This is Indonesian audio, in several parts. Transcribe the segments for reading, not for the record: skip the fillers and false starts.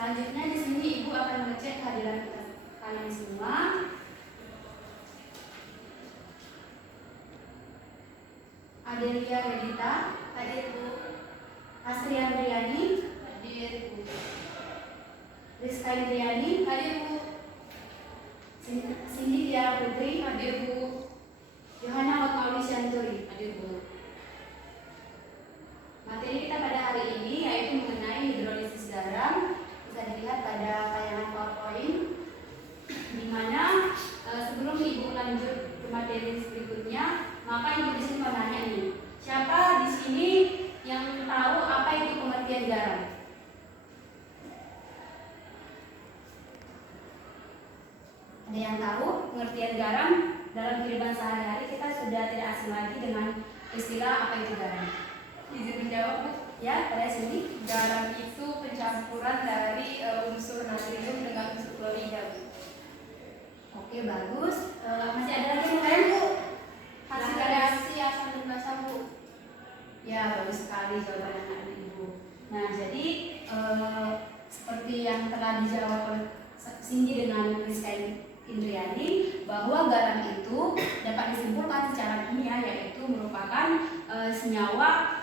Selanjutnya di sini Ibu akan mengecek kehadiran kalian semua. Adelia Redita, hadir Bu. Astri Andriani, hadir Bu. Rizka Indriani, hadir Bu. Cindy Tiara Putri, hadir Bu. Yohana Otmauli Syanturi, hadir Bu. Materi kita pada hari ini yaitu mengenai hidrolisis garam. Bisa dilihat pada tayangan PowerPoint, di mana sebelum Ibu lanjut ke materi berikutnya, maka Ibu di sini mau nanya nih, siapa di sini yang tahu apa itu pengertian garam? Ada yang tahu pengertian garam? Dalam kehidupan sehari-hari kita sudah tidak asing lagi dengan istilah apa itu garam. Izin menjawab, Bu. Ya, pada sini Garam itu pencampuran dari unsur natrium dengan unsur klorida, Bu. Oke, bagus. Masih ada lagi yang lain, Bu? Hasil reaksi asam dan basa, Bu. Ya, bagus sekali jawaban anak Ibu. Nah, jadi seperti yang telah dijawab oleh Cindy dengan Rizka Indriani, bahwa garam itu dapat disimpulkan secara kimia, yaitu merupakan senyawa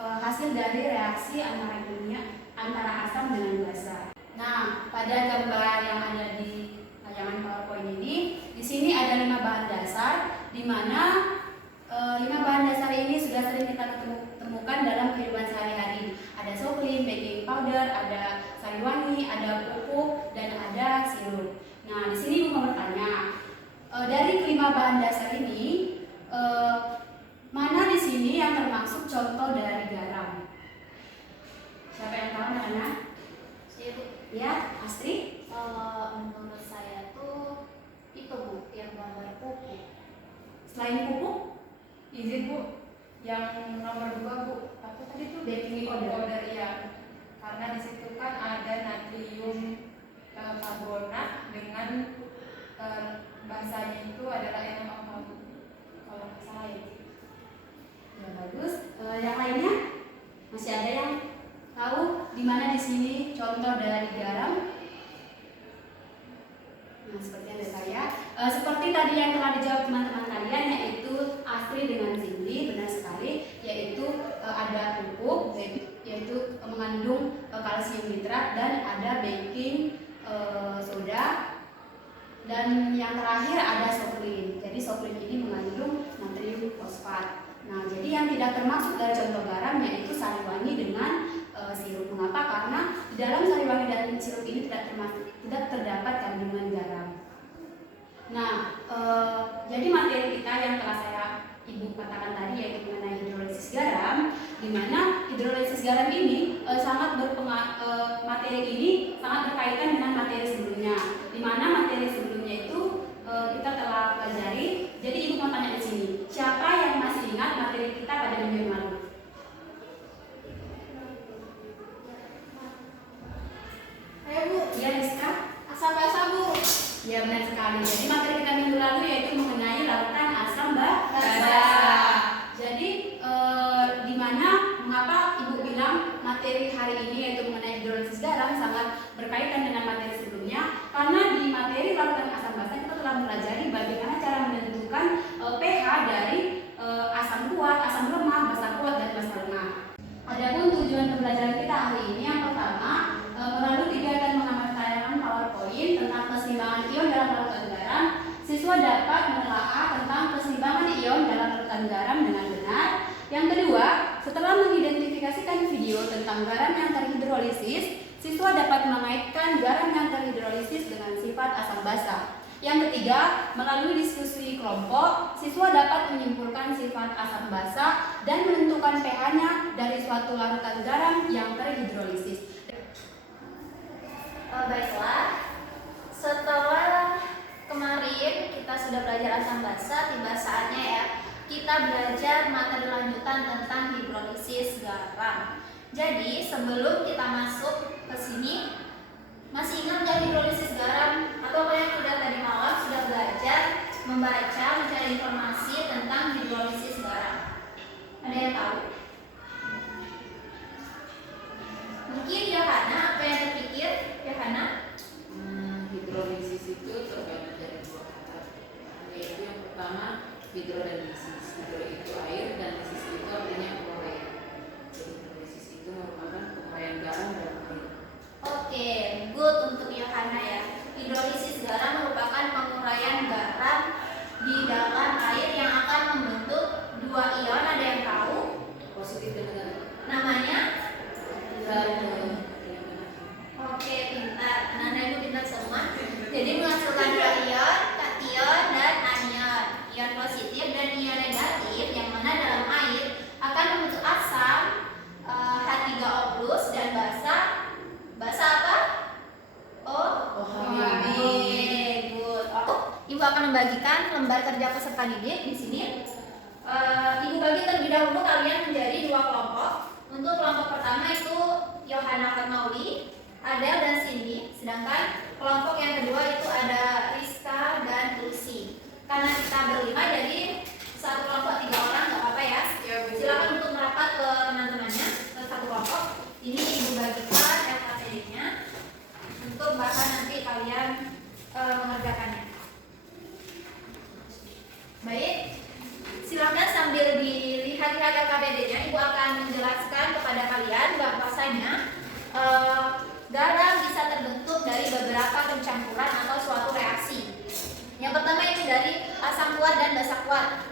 hasil dari reaksi antara asam dengan basa. Nah, pada gambar yang ada di tayangan PowerPoint ini, di sini ada 5 bahan dasar, di mana 5 bahan dasar ini sudah sering kita temukan dalam kehidupan sehari-hari. Ada soflin, baking powder, ada sari wangi, ada pupuk, dan ada sirup. Nah, di sini Ibu mau bertanya, dari kelima bahan dasar ini, mana di sini yang termasuk contoh dari garam? Siapa yang tahu, anak-anak? Saya, Bu. Ya, Astri? Kalau menurut saya tuh itu, Bu, yang gambar pupuk. Selain pupuk, Izin, Bu. Yang nomor 2, Bu. Apa tadi tuh? baking powder. Ya. Karena di situ kan ada natrium karbonat dengan bahasanya itu adalah NaOH, kalau nggak salah ya. Ya, bagus. Yang lainnya masih ada yang tahu di mana di sini contoh dari garam? Nah, seperti yang ada saya. Seperti tadi yang telah dijawab teman-teman kalian, yaitu Astri dengan Cindy, benar sekali, yaitu ada pupuk, yaitu mengandung kalsium nitrat, dan ada baking soda, dan yang terakhir ada soflin. Jadi soflin ini mengandung natrium fosfat. Nah, jadi yang tidak termasuk dari contoh garam yaitu sari wangi dengan sirup. Mengapa? Karena di dalam sari wangi dan sirup ini tidak terdapat kandungan garam. Nah, jadi materi kita yang telah Ibu katakan tadi yaitu mengenai hidrolisis garam, di mana hidrolisis garam ini materi ini sangat berkaitan dengan materi sebelumnya, di mana materi sebelumnya itu kita telah pelajari. Jadi Ibu mau tanya di sini, siapa yang masih ingat materi kita pada minggu yang lalu? Ayo, Bu. Ya, Rizka? Asam basa, Bu. Ya, benar sekali. Jadi materi kita minggu lalu yaitu mengenai larutan asam basa. Jadi di mana mengapa Ibu bilang materi hari ini yaitu mengenai hidrolisis garam sangat berkaitan dengan materi sebelumnya? Karena di materi larutan asam basa kita telah mempelajari bagaimana cara menentukan pH dari asam kuat, asam lemah, basa kuat, dan basa lemah. Adapun tujuan pembelajaran kita hari ini yang pertama, melalui kegiatan mengamati tayangan PowerPoint tentang keseimbangan ion dalam larutan garam, siswa dapat menelaah tentang keseimbangan ion dalam larutan garam dengan benar. Yang kedua, setelah mengidentifikasikan video tentang garam yang terhidrolisis, siswa dapat mengaitkan garam yang terhidrolisis dengan sifat asam basa. Yang ketiga, melalui diskusi kelompok, siswa dapat menyimpulkan sifat asam basa dan menentukan pH-nya dari suatu larutan garam yang terhidrolisis. Baiklah, setelah kemarin kita sudah belajar asam basa, tiba saatnya ya kita belajar materi lanjutan tentang hidrolisis garam. Jadi sebelum kita masuk ke sini, masih ingat nggak hidrolisis garam? Atau kalian sudah tadi malam sudah belajar membaca, mencari informasi tentang hidrolisis garam? Ada yang tahu? Mungkin Yohana, apa yang terpikir? membagikan lembar kerja peserta didik di sini. Ibu bagi terlebih dahulu kalian menjadi 2 kelompok. Untuk kelompok pertama itu Yohana Fatmauli, Adel dan Cindy. Sedangkan kelompok yang kedua itu ada Rizka dan Lucy. Karena kita berlima jadi satu kelompok 3 orang, nggak apa-apa ya. Silakan untuk merapat ke teman-temannya ke satu kelompok. Ini ibu bagikan LKPD-nya untuk bahkan nanti kalian mengerjakannya. Baik, silakan sambil dilihat-lihat LKPD-nya, ibu akan menjelaskan kepada kalian bahwasanya garam bisa terbentuk dari beberapa pencampuran atau suatu reaksi. Yang pertama itu dari asam kuat dan basa kuat.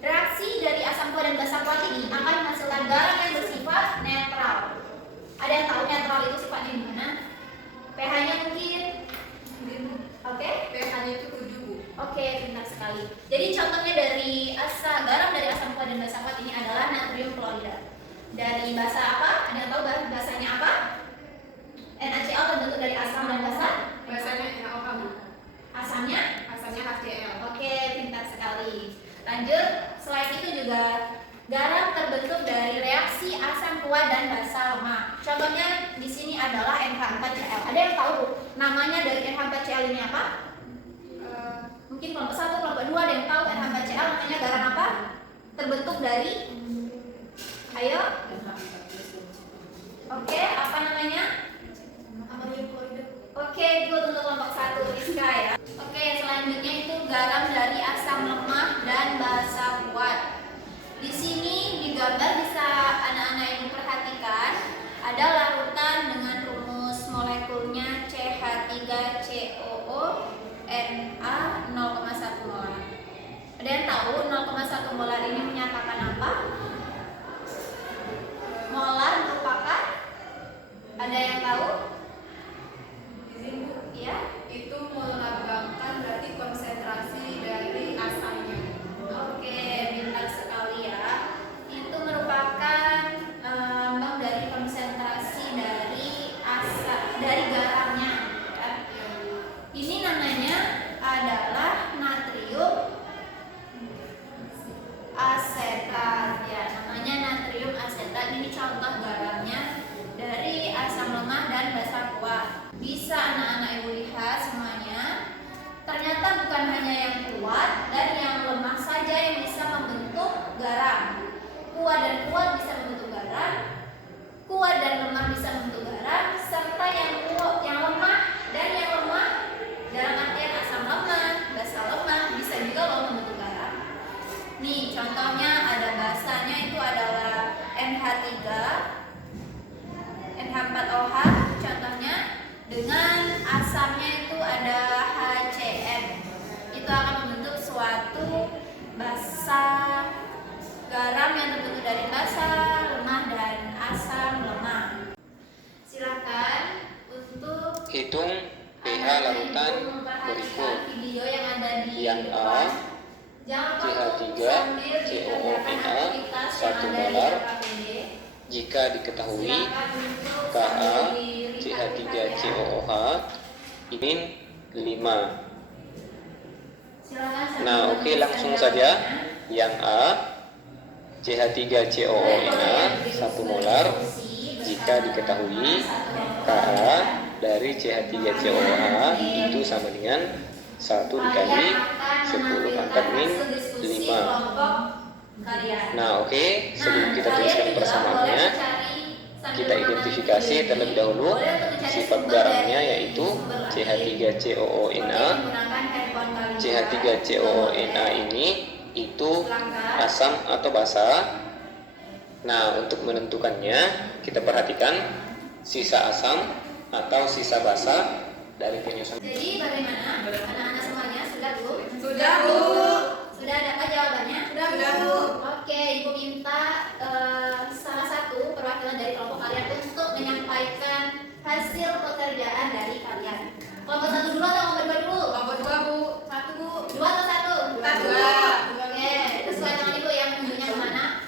Reaksi dari asam kuat dan basa kuat ini akan menghasilkan garam yang bersifat netral. Ada yang tahu netral itu sifatnya gimana? pH-nya mungkin? Oke? pH-nya itu 7, Bu. Oke, pintar sekali. Jadi contohnya dari garam dari asam kuat dan basa kuat ini adalah natrium klorida. Dari basa apa? Ada yang tahu basanya apa? NaCl terbentuk dari asam dan basa? Basanya NaOH, Bu. Asamnya? Asamnya HCl. Oke, pintar sekali. Lanjut, selain itu juga garam terbentuk dari reaksi asam kuat dan basa lemak. Contohnya di sini adalah NH4Cl. Ada yang tahu namanya dari NH4Cl ini apa? Mungkin kelompok 1, kelompok 2 ada yang tahu NH4Cl namanya garam apa? Terbentuk dari ayo. Oke, apa namanya? Amonium klorida. Oke, good untuk kelompok 1 Rizka ya. Oke, selanjutnya itu garam dari asam lemah dan basa kuat. Di sini di gambar bisa anak-anak ibu perhatikan ada larutan dengan rumus molekulnya CH3COO Na 0,1 molar. Ada yang tahu 0,1 molar ini menyatakan apa? Molar merupakan, ada yang tahu? Izin, Bu. Iya? Itu melambangkan berarti konsentrasi dari asamnya. Oke, pintar sekali ya. Itu merupakan lambang dari konsentrasi dari dari garamnya. Ya. Ini namanya adalah natrium asetat. Ya, namanya natrium asetat. Ini contoh garamnya dari asam lemah dan basa kuat. Bisa anak-anak ibu lihat semuanya. Ternyata bukan hanya yang kuat dan yang lemah saja yang bisa membentuk garam. Kuat dan kuat bisa membentuk garam, kuat dan lemah bisa membentuk garam, serta yang lemah dan yang lemah dalam artian asam lemah, basa lemah bisa juga loh membentuk garam. Nih contohnya ada basanya itu adalah NH3, NH4OH contohnya, dengan asamnya itu ada HCN. Itu akan membentuk suatu basa garam yang terbentuk dari basa, lemah dan asam lemah. Silakan untuk hitung pH larutan berikut. video yang ada di Yang A, depan. Jangan lupa untuk sambil dikerjakan CH3COO aktivitas 1 yang ada di molar. LKPD. Jika diketahui Silakan untuk Ka sambil dilihat-lihat ya. CH3COOH ini 5. Silakan sambil Nah, oke, menuliskan langsung saja. jawabannya. Yang A, CH3COONA 1 molar. Jika diketahui Ka dari CH3COOH itu sama dengan 1 dikali 10 pangkat min 5. Nah, oke, sebelum kita tuliskan persamaannya, kita identifikasi terlebih dahulu sifat garamnya yaitu CH3COONA. CH3COONA ini itu asam atau basa. Nah, untuk menentukannya kita perhatikan sisa asam atau sisa basa dari penyusunan. Jadi bagaimana anak-anak semuanya sudah Bu? Sudah, Bu. Sudah dapat jawabannya? Sudah, Bu. Oke, Ibu minta salah satu perwakilan dari kelompok kalian untuk menyampaikan hasil pekerjaan dari kalian. Kelompok 1 dulu atau kelompok 2 dulu? Kelompok 2, Bu. 1 Bu. 2 atau 1? Dua. Oke, sesuai dengan Ibu yang tunjuknya kemana?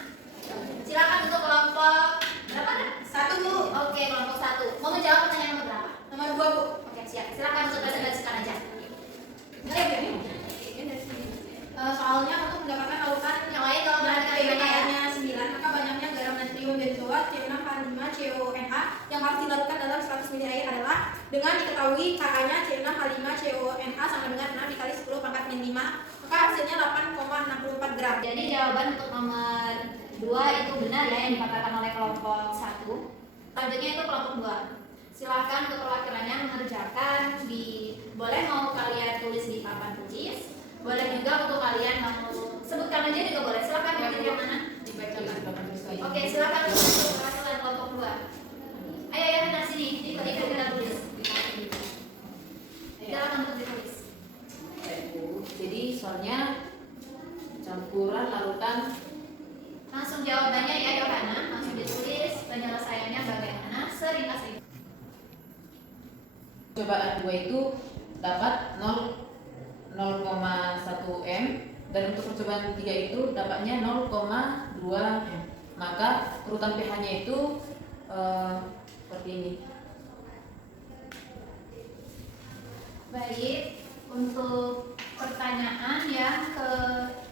Silakan untuk kelompok berapa? 1, Bu. Oke, kelompok 1. Mau menjawab pertanyaan nomor berapa? Nomor 2, Bu. Oke, siap. Silakan untuk presentasikan aja. Oke, Bu. milih air adalah dengan diketahui KA-nya C6H5CONA sama dengan 6 dikali 10 pangkat min 5, maka hasilnya 8,64 gram. Jadi jawaban untuk nomor 2 itu benar ya, yang dikatakan oleh kelompok 1. Selanjutnya itu kelompok 2. Silakan untuk perwakilannya mengerjakan boleh mau kalian tulis di papan tulis, boleh juga untuk kalian mau sebutkan aja juga boleh. Silakan mau yang mana? Dibacakan papan tulis. Oke, silakan untuk perwakilan kelompok 2. Ayo ya, dari sini, kita tulis. Silakan untuk ditulis. Jadi soalnya campuran larutan. Langsung jawabannya ya Yohana, langsung ditulis penyelesaiannya bagaimana seringkas-ringkas. Percobaan 2 itu dapat 0,1 M dan untuk percobaan 3 itu dapatnya 0,2 M. Maka urutan pH-nya itu seperti ini. Baik, untuk pertanyaan yang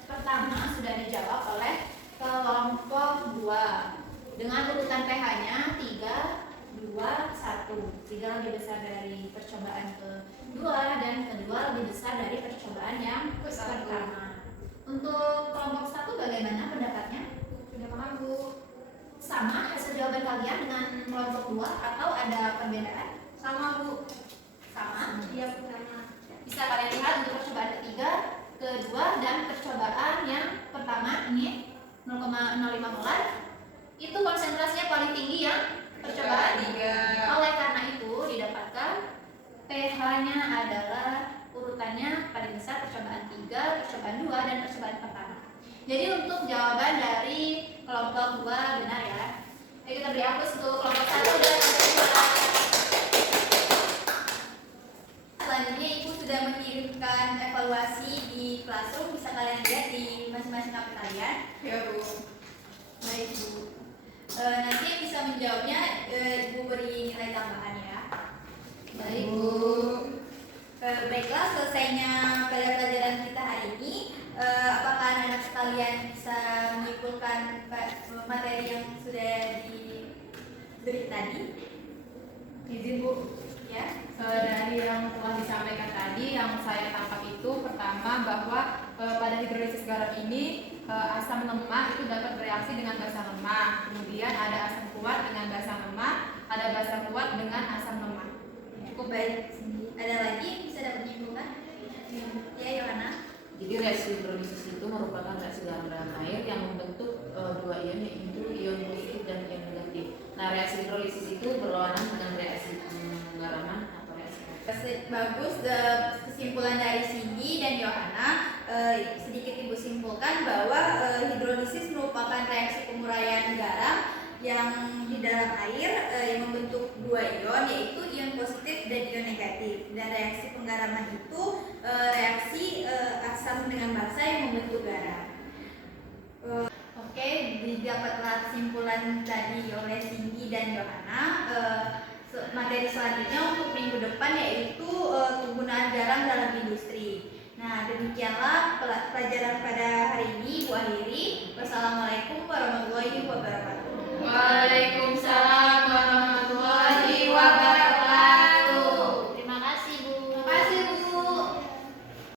pertama sudah dijawab oleh kelompok 2 dengan urutan pH-nya 3, 2, 1. 3 lebih besar dari percobaan kedua dan kedua lebih besar dari percobaan yang pertama. Untuk kelompok 1 bagaimana pendapatnya? Sudah paham Bu? Sama hasil jawaban kalian dengan kelompok 2 atau ada perbedaan? Sama Bu. Sama. Iya Bu, sama. Bisa kalian lihat untuk percobaan ketiga, kedua, dan percobaan yang pertama ini 0,05 molar itu konsentrasinya paling tinggi yang percobaan 3. Oleh karena itu didapatkan pH-nya adalah urutannya paling besar percobaan 3, percobaan 2, dan percobaan pertama. Jadi untuk jawaban dari kelompok 2 benar ya. Ayo kita beri hapus untuk kelompok 1 dan kelompok 2. Selanjutnya Ibu sudah mengirimkan evaluasi di Classroom, bisa kalian lihat di masing-masing HP kalian. Ya Bu. Baik Bu. Nanti yang bisa menjawabnya Ibu beri nilai tambahan ya. Baik Bu. Baiklah, selesainya pelajaran kita hari ini. Apakah anak-anak sekalian bisa menyimpulkan materi yang sudah diberi tadi? Izin Bu. Ya. Dari yang telah disampaikan tadi, yang saya tangkap itu pertama bahwa pada hidrolisis garam ini asam lemak itu dapat bereaksi dengan basa lemak. Kemudian ada asam kuat dengan basa lemak, ada basa kuat dengan asam lemak. Cukup baik. Ada lagi bisa dapat menyimpulkan? Ya, Yohana. Jadi reaksi hidrolisis itu merupakan reaksi garam dalam air yang membentuk dua ion, yaitu ion positif dan ion negatif. Nah, reaksi hidrolisis itu berlawanan dengan reaksi penggaraman atau reaksi. Bagus, kesimpulan dari Cindy dan Yohana. Sedikit Ibu simpulkan bahwa hidrolisis merupakan reaksi penguraian garam yang di dalam air yang membentuk dua ion, yaitu ion positif dan ion negatif. Dan reaksi penggaraman itu reaksi asam dengan basa yang membentuk garam. Oke, didapatlah kesimpulan tadi oleh Cindy dan Yohana. Materi selanjutnya untuk minggu depan yaitu penggunaan garam dalam industri. Nah, demikianlah pelajaran pada hari ini. Bu akhiri. Wassalamualaikum warahmatullahi wabarakatuh.